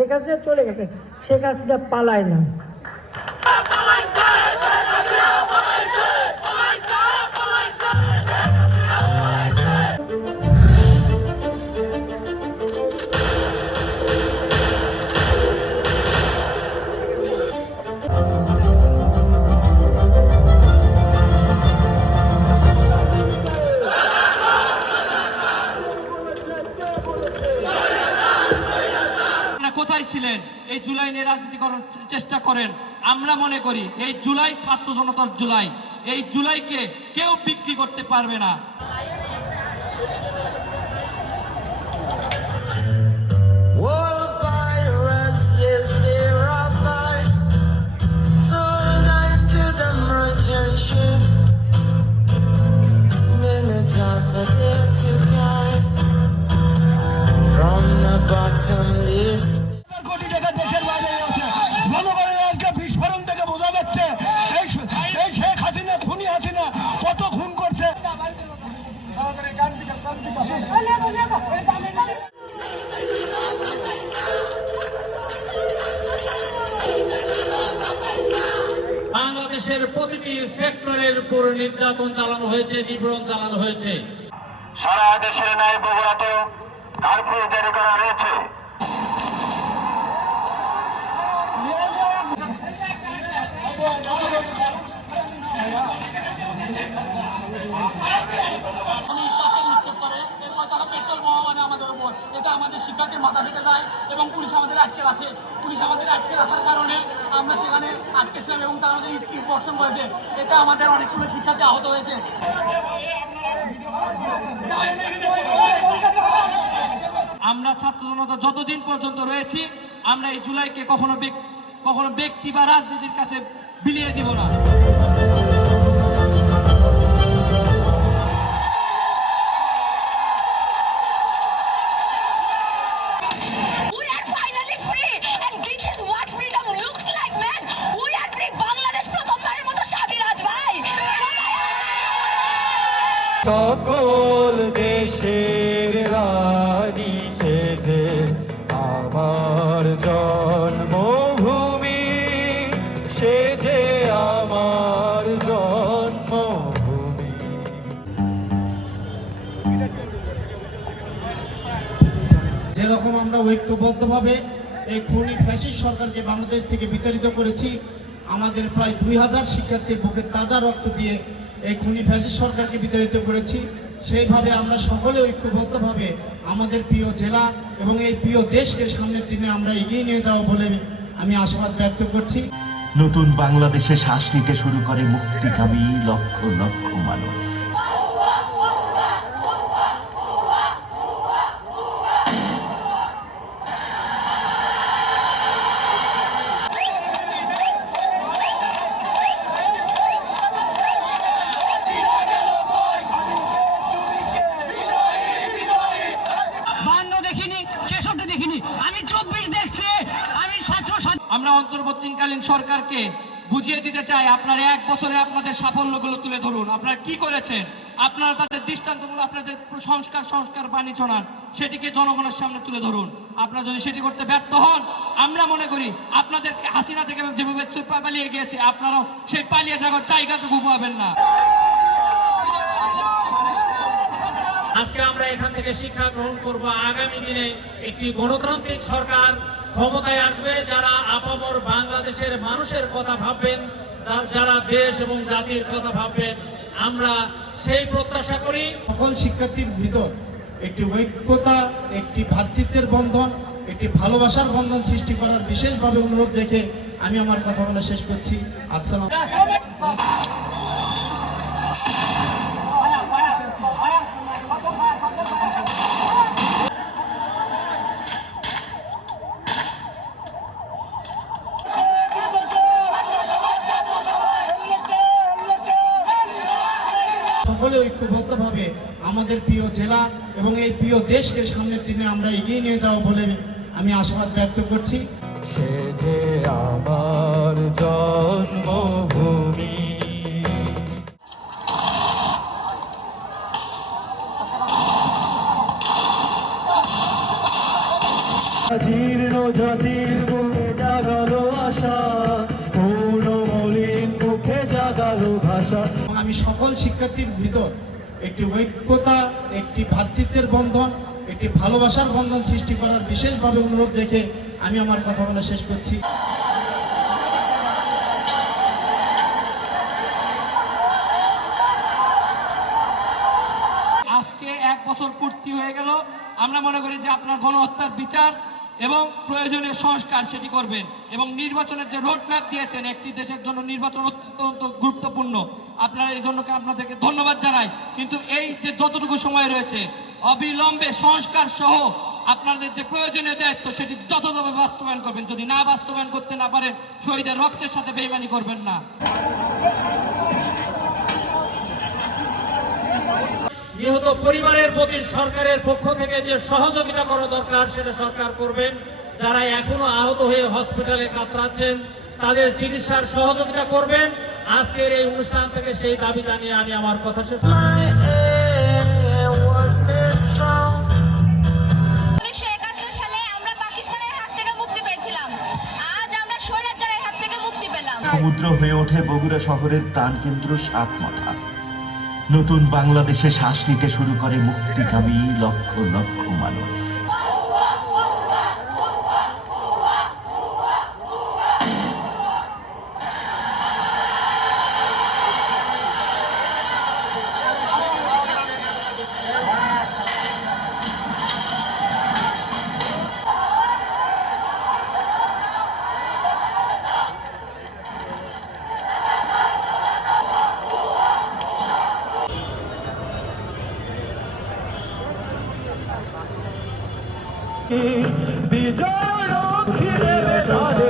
শেখ হাসিনা চলে গেছে শেখ হাসিনা পালায় না। আপনারা কোথায় ছিলেন? এই জুলাই নিয়ে রাজনীতি করার চেষ্টা করেন। আমরা মনে করি এই জুলাই ছাত্র জনতার জুলাই। এই জুলাইকে কেউ বিক্রি করতে পারবে না। বাংলাদেশের প্রতিটি সেক্টরের উপর নির্যাতন চালানো হয়েছে, নিপীড়ন চালানো হয়েছে। সারা দেশের ন্যায় বগুড়াতেও কারফিউ জারি করা হয়েছে তাকে নিক্ষেপ করে এরপর তারা পেট্রোল বোমা মানে আমাদের উপর এটা আমাদের শিক্ষার্থীর মাথা ফেটে যায় এবং পুলিশ আমাদের আটকে রাখে। পুলিশ আমাদের আটকে রাখার কারণে আমরা সেখানে আটকে ছিলাম এবং তারা আমাদের বর্ষণ করেছে এতে আমাদের অনেকগুলো শিক্ষার্থী আহত হয়েছে। আমরা ছাত্র জনতা যতদিন পর্যন্ত রয়েছি, আমরা এই জুলাইকে কখনো কখনো ব্যক্তি বা রাজনীতির কাছে বিলিয়ে দিব না। সকল দেশের রানী সেজে আমার জন্মভূমি, সেজে আমার জন্মভূমি। যেরকম আমরা ঐক্যবদ্ধভাবে এই খুনি ফ্যাসিস্ট সরকারকে বাংলাদেশ থেকে বিতাড়িত করেছি, আমাদের প্রায় দুই হাজার শিক্ষার্থীর বুকে তাজা রক্ত দিয়ে এই খুনি ফ্যাসিস সরকারকে বিতাড়িত করেছি। সেইভাবে আমরা সকলে ঐক্যবদ্ধভাবে আমাদের প্রিয় জেলা এবং এই প্রিয় দেশকে সামনের দিনে আমরা এগিয়ে নিয়ে যাব বলে আমি আশাবাদ ব্যক্ত করছি। নতুন বাংলাদেশে শ্বাস নিতে শুরু করে মুক্তিকামী লক্ষ লক্ষ মানুষ। আমরা অন্তর্বর্তীকালীন সরকারকে বুঝিয়ে দিতে চাই, আপনারা এক বছরে আপনাদের সাফল্যগুলো তুলে ধরুন। আপনারা কি করেছেন? আপনারা তাদের দৃষ্টান্তমূলক আপনাদের সংস্কার সংস্কার বাণী শোনান, সেটিকে জনগণের সামনে তুলে ধরুন। আপনারা যদি সেটি করতে ব্যর্থ হন, আমরা মনে করি আপনাদেরকে হাসিনা থেকে যেভাবে পালিয়ে গিয়েছে, আপনারাও সেই পালিয়ে যাওয়ার জায়গাটুকু পাবেন না। আজকে আমরা এখান থেকে শিক্ষা গ্রহণ করব। আগামী দিনে একটি গণতান্ত্রিক সরকার ক্ষমতায় আসবে, যারা আপামর বাংলাদেশের মানুষের কথা ভাববেন যারা দেশ এবং জাতির কথা ভাববেন, আমরা সেই প্রত্যাশা করি। সকল শিক্ষার্থীর ভিতর একটি ঐক্যতা, একটি ভ্রাতৃত্বের বন্ধন, একটি ভালোবাসার বন্ধন সৃষ্টি করার বিশেষভাবে অনুরোধ রেখে আমি আমার কথা বলা শেষ করছি। আসসালাম সকলে ঐক্যবদ্ধভাবে আমাদের প্রিয় জেলা এবং এই প্রিয় দেশকে সামনের দিনে আমরা এগিয়ে নিয়ে যাব বলে আমি আশাবাদ ব্যক্ত করছি। সেজে আমার জন্মভূমি। জীর্ণ জাতির বুকে জাগালো সকল শিক্ষার্থীর ভিতর একটি ঐক্যতা, একটি ভ্রাতৃত্বের বন্ধন, একটি ভালোবাসার বন্ধন সৃষ্টি করার বিশেষভাবে অনুরোধ রেখে আমি আমার কথা বলা শেষ করছি। আজকে এক বছর পূর্তি হয়ে গেল। আমরা মনে করি যে আপনার গণহত্যার বিচার এবং প্রয়োজনীয় সংস্কার সেটি করবেন। এবং নির্বাচনের যে রোড ম্যাপ দিয়েছেন, একটি দেশের জন্য নির্বাচন অত্যন্ত গুরুত্বপূর্ণ। আপনারা এই জন্য আপনাদেরকে ধন্যবাদ জানাই। কিন্তু এই যে যতটুকু সময় রয়েছে, অবিলম্বে সংস্কার সহ আপনাদের যে প্রয়োজনীয় দায়িত্ব, সেটি যথাযথভাবে বাস্তবায়ন করবেন। যদি না বাস্তবায়ন করতে না পারেন, শহীদের রক্তের সাথে বেইমানি করবেন না। নিহত পরিবারের প্রতি সরকারের পক্ষ থেকে যে সহযোগিতা করা দরকার সেটা সরকার করবেন। যারা এখনও আহত হয়ে হসপিটালে কাতরাচ্ছেন তাদের চিকিৎসার সহযোগিতা করবেন। আজকের এই অনুষ্ঠান থেকে সেই দাবি জানিয়ে আমি আমার কথা শেষ করছি। My air was misstrung. উনিশশো একাত্তর সালে আমরা পাকিস্তানের হাত থেকে মুক্তি পেয়েছিলাম। আজ আমরা স্বৈরাচারের হাত থেকে মুক্তি পেলাম। সমুদ্র হয়ে ওঠে বগুড়া শহরের প্রাণকেন্দ্র সাত মাথা নতুন বাংলাদেশে শ্বাস নিতে শুরু করে মুক্তিকামী লক্ষ লক্ষ মানুষ। বিজয় লক্ষ্মীদের সাদের